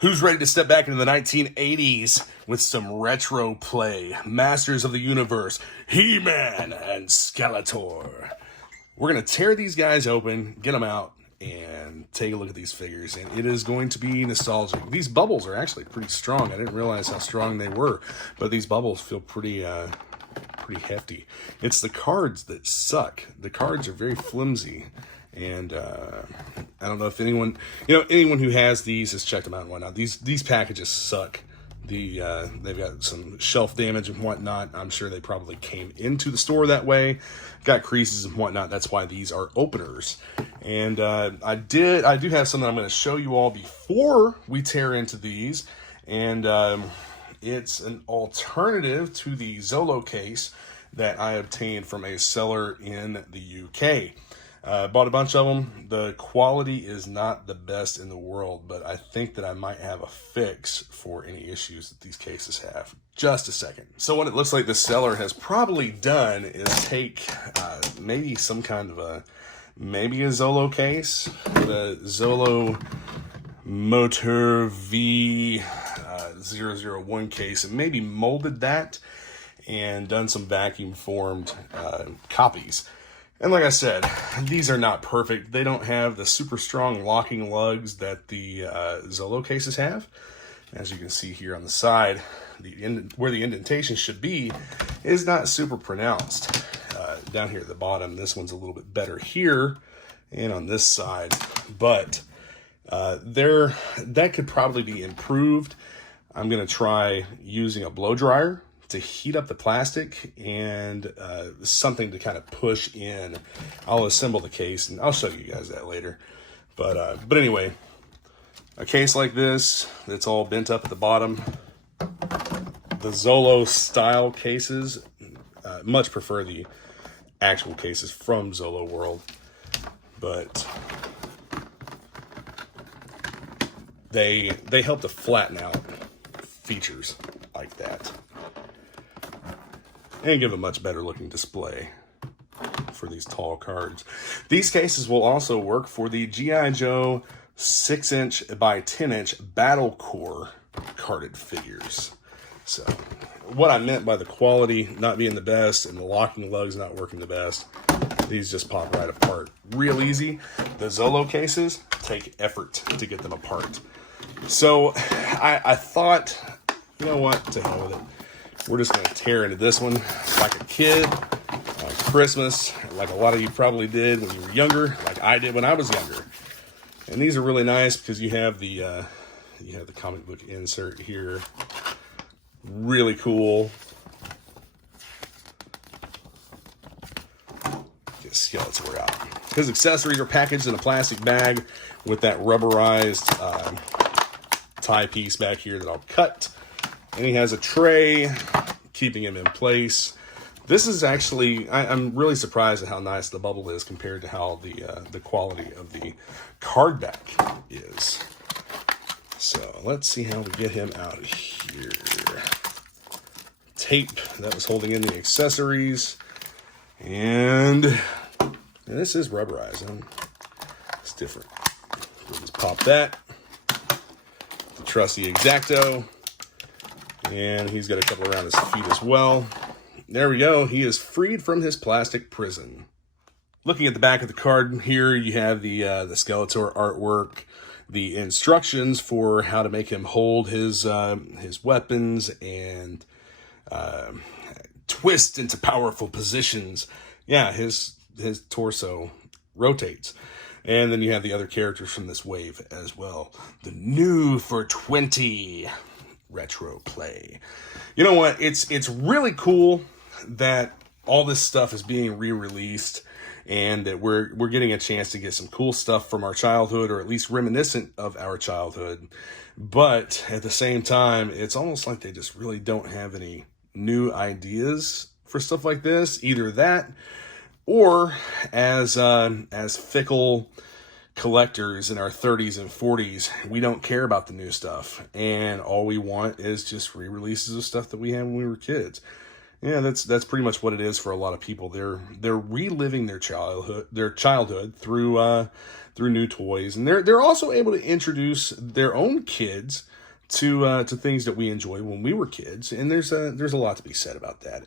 Who's ready to step back into the 1980s with some retro play? Masters of the Universe, He-Man and Skeletor. We're going to tear these guys open, get them out, and take a look at these figures. And it is going to be nostalgic. These bubbles are actually pretty strong. I didn't realize how strong they were, but these bubbles feel pretty hefty. It's the cards that suck. The cards are very flimsy. And I don't know if anyone who has these has checked them out and whatnot. These packages suck. They've got some shelf damage and whatnot. I'm sure they probably came into the store that way, got creases and whatnot. That's why these are openers. And I do have something I'm going to show you all before we tear into these. And it's an alternative to the Zolo case that I obtained from a seller in the UK. Bought a bunch of them. The quality is not the best in the world, but I think that I might have a fix for any issues that these cases have. Just a second. So what it looks like the seller has probably done is take maybe some kind of a Zolo case, the Zolo MOTU V001 case, and maybe molded that and done some vacuum formed copies. And like I said, these are not perfect. They don't have the super strong locking lugs that the Zolo cases have. As you can see here on the side, where the indentation should be is not super pronounced. Down here at the bottom, this one's a little bit better here and on this side. But that could probably be improved. I'm going to try using a blow dryer to heat up the plastic and something to kind of push in. I'll assemble the case and I'll show you guys that later. But anyway, a case like this that's all bent up at the bottom. The Zolo style cases, much prefer the actual cases from Zolo World, but they help to flatten out features like that and give a much better looking display for these tall cards. These cases will also work for the G.I. Joe 6" by 10" Battle Core carded figures. So what I meant by the quality not being the best and the locking lugs not working the best, these just pop right apart real easy. The Zolo cases take effort to get them apart. So I thought, you know what, to hell with it. We're just going to tear into this one like a kid on Christmas, like a lot of you probably did when you were younger, like I did when I was younger. And these are really nice because you have the comic book insert here. Really cool. Get Skeletor out. His accessories are packaged in a plastic bag with that rubberized tie piece back here that I'll cut. And he has a tray keeping him in place. This is actually, I'm really surprised at how nice the bubble is compared to how the quality of the card back is. So let's see how we get him out of here. Tape that was holding in the accessories. And this is rubberized. It's different. We'll just pop that. The trusty X-Acto. And he's got a couple around his feet as well. There we go. He is freed from his plastic prison. Looking at the back of the card here, you have the Skeletor artwork, the instructions for how to make him hold his weapons and twist into powerful positions. Yeah, his torso rotates. And then you have the other characters from this wave as well. The new for 20 retro play. You know what? It's really cool that all this stuff is being re-released and that we're getting a chance to get some cool stuff from our childhood, or at least reminiscent of our childhood. But at the same time, it's almost like they just really don't have any new ideas for stuff like this. Either that, or as fickle collectors in our 30s and 40s, we don't care about the new stuff, and all we want is just re-releases of stuff that we had when we were kids. Yeah, that's pretty much what it is for a lot of people. They're reliving their childhood through new toys, and they're also able to introduce their own kids to things that we enjoy when we were kids. And there's a lot to be said about that.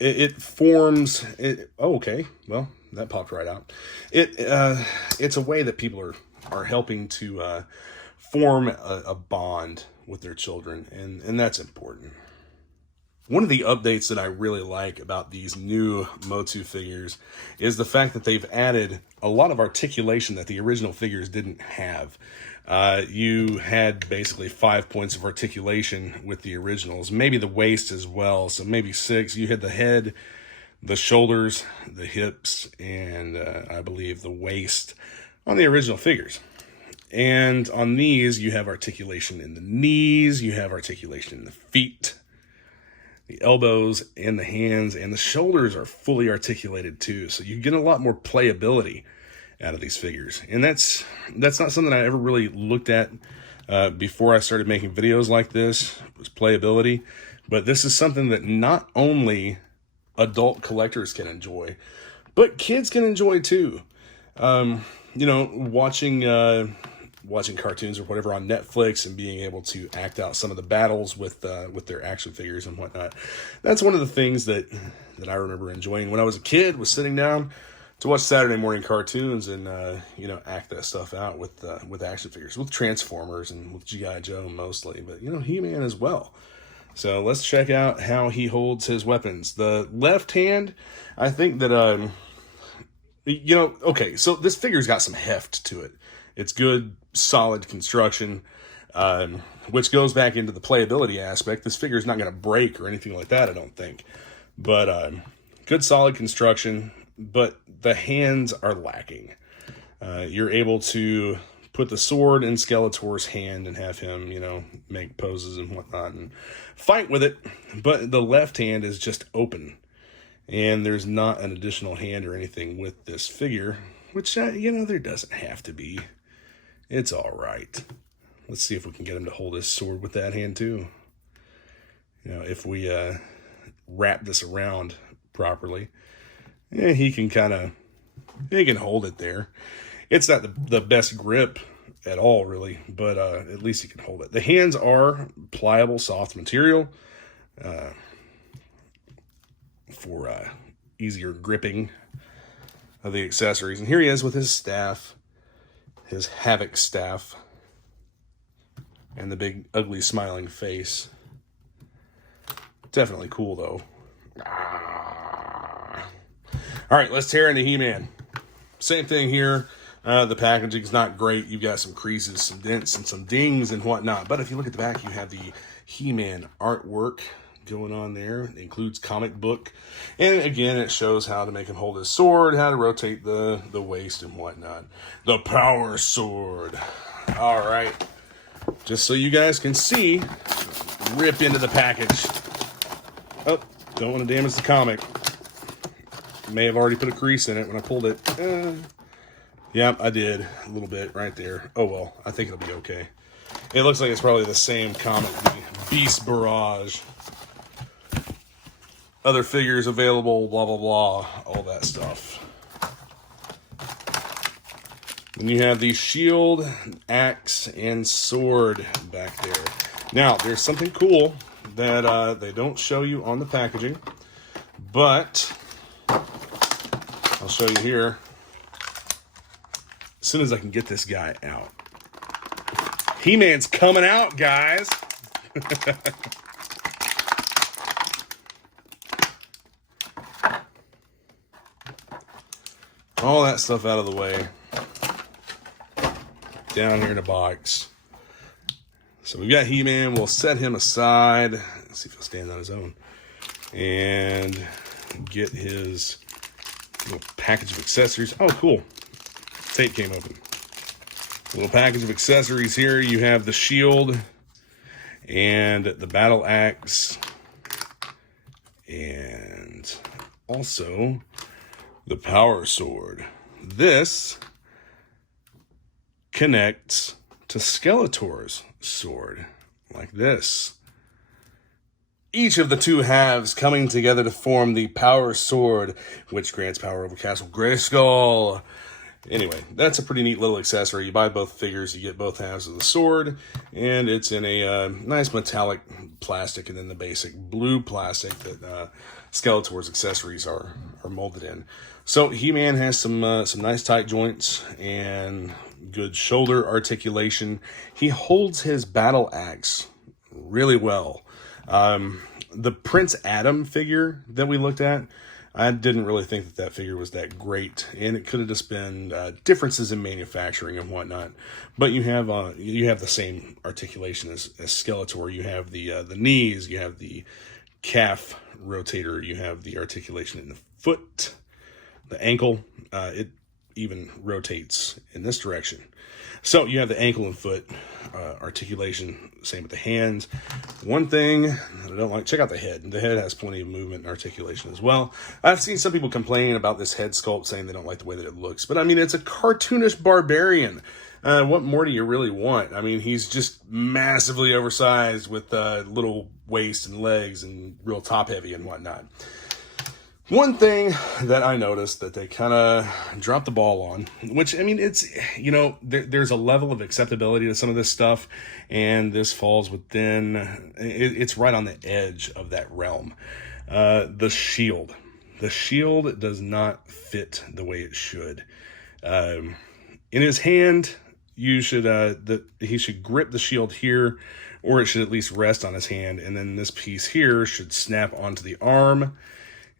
It forms it. Oh, okay, well, that popped right out. It's a way that people are helping to form a bond with their children, and that's important. One of the updates that I really like about these new MOTU figures is the fact that they've added a lot of articulation that the original figures didn't have. You had basically 5 points of articulation with the originals, maybe the waist as well, so maybe 6. You had the head, the shoulders, the hips, and I believe the waist on the original figures. And on these, you have articulation in the knees, you have articulation in the feet, the elbows, and the hands, and the shoulders are fully articulated too. So you get a lot more playability out of these figures. And that's not something I ever really looked at before I started making videos like this, was playability. But this is something that not only adult collectors can enjoy, but kids can enjoy too. Watching cartoons or whatever on Netflix and being able to act out some of the battles with their action figures and whatnot. That's one of the things that I remember enjoying when I was a kid, was sitting down to watch Saturday morning cartoons and act that stuff out with action figures, with Transformers and with G.I. Joe mostly, but He-Man as well. So let's check out how he holds his weapons. The left hand, I think that okay, so this figure's got some heft to it. It's good, solid construction, which goes back into the playability aspect. This figure is not going to break or anything like that, I don't think. But good, solid construction, but the hands are lacking. You're able to put the sword in Skeletor's hand and have him, make poses and whatnot and fight with it. But the left hand is just open. And there's not an additional hand or anything with this figure, which, there doesn't have to be. It's all right. Let's see if we can get him to hold his sword with that hand too. If we wrap this around properly, he can hold it there. It's not the best grip at all, really, but at least he can hold it. The hands are pliable, soft material for easier gripping of the accessories. And here he is with his staff, his Havoc staff, and the big, ugly, smiling face. Definitely cool, though. All right, let's tear into He-Man. Same thing here. The packaging's not great. You've got some creases, some dents, and some dings and whatnot. But if you look at the back, you have the He-Man artwork going on there. It includes comic book. And again, it shows how to make him hold his sword, how to rotate the waist and whatnot. The Power Sword. All right. Just so you guys can see, rip into the package. Oh, don't want to damage the comic. May have already put a crease in it when I pulled it. Yep, I did. A little bit right there. Oh, well, I think it'll be okay. It looks like it's probably the same comic, the Beast Barrage. Other figures available, blah, blah, blah, all that stuff. Then you have the shield, axe, and sword back there. Now, there's something cool that they don't show you on the packaging, but I'll show you here as soon as I can get this guy out. He-Man's coming out, guys. All that stuff out of the way. Down here in a box. So we've got He-Man. We'll set him aside. Let's see if he'll stand on his own. And get his little package of accessories. Oh, cool. Tape came open. Little package of accessories here. You have the shield and the battle axe. And also the Power Sword. This connects to Skeletor's sword like this. each of the two halves coming together to form the Power Sword, which grants power over Castle Grayskull. Anyway, that's a pretty neat little accessory. You buy both figures, you get both halves of the sword, and it's in a nice metallic plastic, and then the basic blue plastic that Skeletor's accessories are molded in. So He-Man has some nice tight joints and good shoulder articulation. He holds his battle axe really well. The Prince Adam figure that we looked at, I didn't really think that figure was that great, and it could have just been differences in manufacturing and whatnot. But you have the same articulation as Skeletor. You have the knees, you have the calf rotator, you have the articulation in the foot, the ankle. It even rotates in this direction. So you have the ankle and foot articulation, same with the hands. One thing that I don't like, check out the head. The head has plenty of movement and articulation as well. I've seen some people complaining about this head sculpt, saying they don't like the way that it looks. But I mean, it's a cartoonish barbarian. What more do you really want? I mean, he's just massively oversized with little waist and legs and real top heavy and whatnot. One thing that I noticed that they kind of dropped the ball on, which, I mean, it's, you know, there's a level of acceptability to some of this stuff, and this falls within, it's right on the edge of that realm. The shield. The shield does not fit the way it should. In his hand, he should grip the shield here, or it should at least rest on his hand, and then this piece here should snap onto the arm.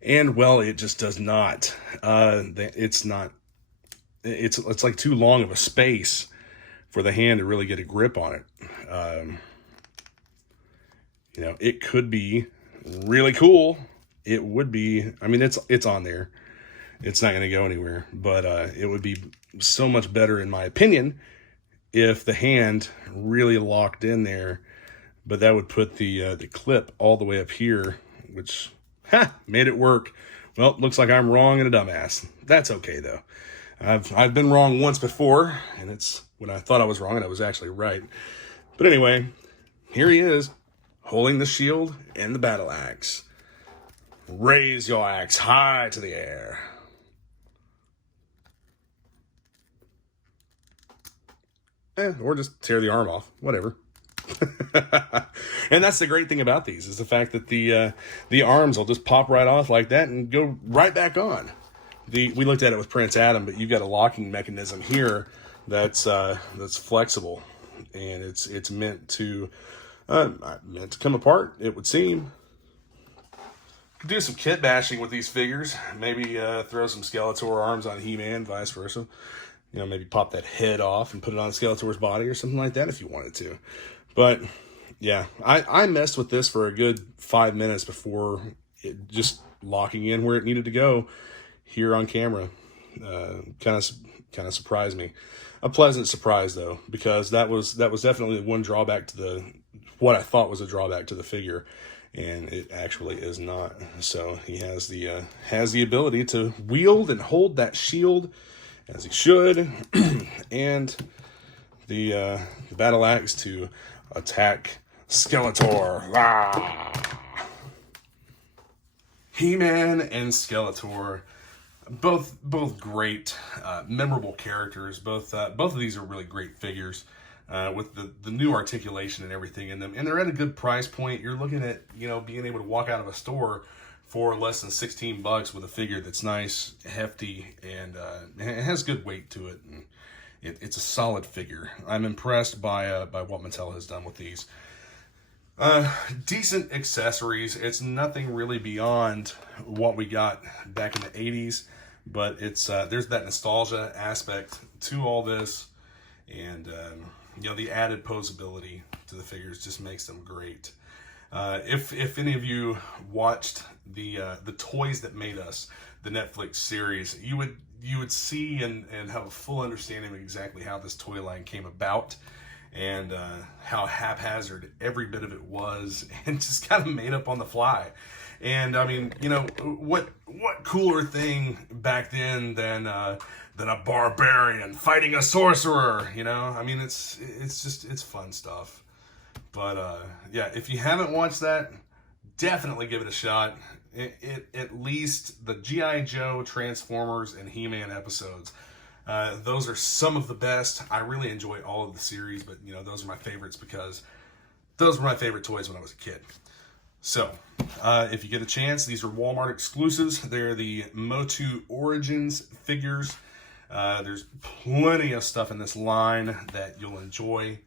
And, well, it just does not. It's like too long of a space for the hand to really get a grip on it. You know, it could be really cool. It would be, I mean, it's on there. It's not going to go anywhere. But it would be so much better, in my opinion, if the hand really locked in there. But that would put the clip all the way up here, which... made it work. Well, looks like I'm wrong and a dumbass. That's okay, though. I've been wrong once before, and it's when I thought I was wrong and I was actually right. But anyway, here he is, holding the shield and the battle axe. Raise your axe high to the air. Or just tear the arm off, whatever. And that's the great thing about these, is the fact that the arms will just pop right off like that and go right back on. We looked at it with Prince Adam, but you've got a locking mechanism here that's flexible, and it's meant to come apart, it would seem. Could do some kit bashing with these figures. Maybe throw some Skeletor arms on He-Man, vice versa. You know, maybe pop that head off and put it on Skeletor's body or something like that if you wanted to. But, yeah, I messed with this for a good 5 minutes before it just locking in where it needed to go here on camera. Kind of surprised me. A pleasant surprise, though, because that was definitely one drawback to what I thought was a drawback to the figure, and it actually is not. So he has the ability to wield and hold that shield as he should, and the battle axe to attack Skeletor. Ah! He-Man and Skeletor, both great, memorable characters. Both of these are really great figures, with the new articulation and everything in them, and they're at a good price point. You're looking at, you know, being able to walk out of a store for less than $16 with a figure that's nice, hefty, and it has good weight to it. And it's a solid figure. I'm impressed by what Mattel has done with these. Decent accessories. It's nothing really beyond what we got back in the 80s, but it's there's that nostalgia aspect to all this, and you know, the added posability to the figures just makes them great. If any of you watched the Toys That Made Us, the Netflix series, you would see and have a full understanding of exactly how this toy line came about, and how haphazard every bit of it was, and just kind of made up on the fly. And I mean, you know, what cooler thing back then than a barbarian fighting a sorcerer? You know, I mean, it's fun stuff. But yeah, if you haven't watched that, definitely give it a shot. At least the G.I. Joe, Transformers, and He-Man episodes. Those are some of the best. I really enjoy all of the series, but you know, those are my favorites because those were my favorite toys when I was a kid. So, if you get a chance, these are Walmart exclusives. They're the MOTU Origins figures. There's plenty of stuff in this line that you'll enjoy.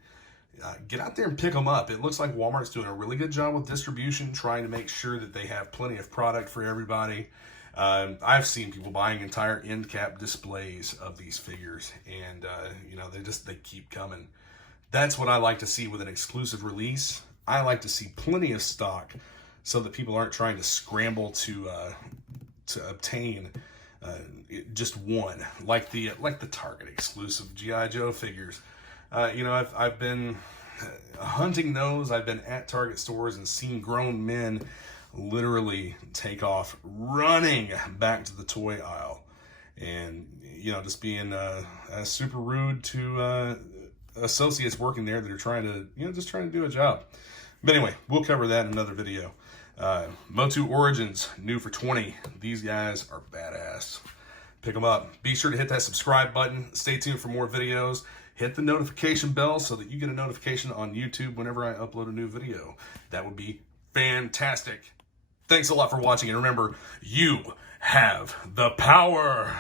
Get out there and pick them up. It looks like Walmart's doing a really good job with distribution, trying to make sure that they have plenty of product for everybody. I've seen people buying entire end cap displays of these figures, and you know, they keep coming. That's what I like to see with an exclusive release. I like to see plenty of stock so that people aren't trying to scramble to obtain just one, like the Target exclusive G.I. Joe figures. You know, I've been hunting those. I've been at Target stores and seen grown men literally take off running back to the toy aisle, and you know, just being super rude to associates working there that are trying to, you know, just trying to do a job. But anyway, we'll cover that in another video. MOTU Origins, new for 20. These guys are badass. Pick them up. Be sure to hit that subscribe button. Stay tuned for more videos. Hit the notification bell so that you get a notification on YouTube whenever I upload a new video. That would be fantastic. Thanks a lot for watching, and remember, you have the power.